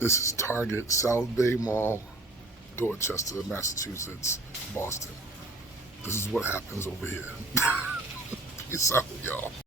This is Target, South Bay Mall, Dorchester, Massachusetts, Boston. This is what happens over here. Peace out, y'all.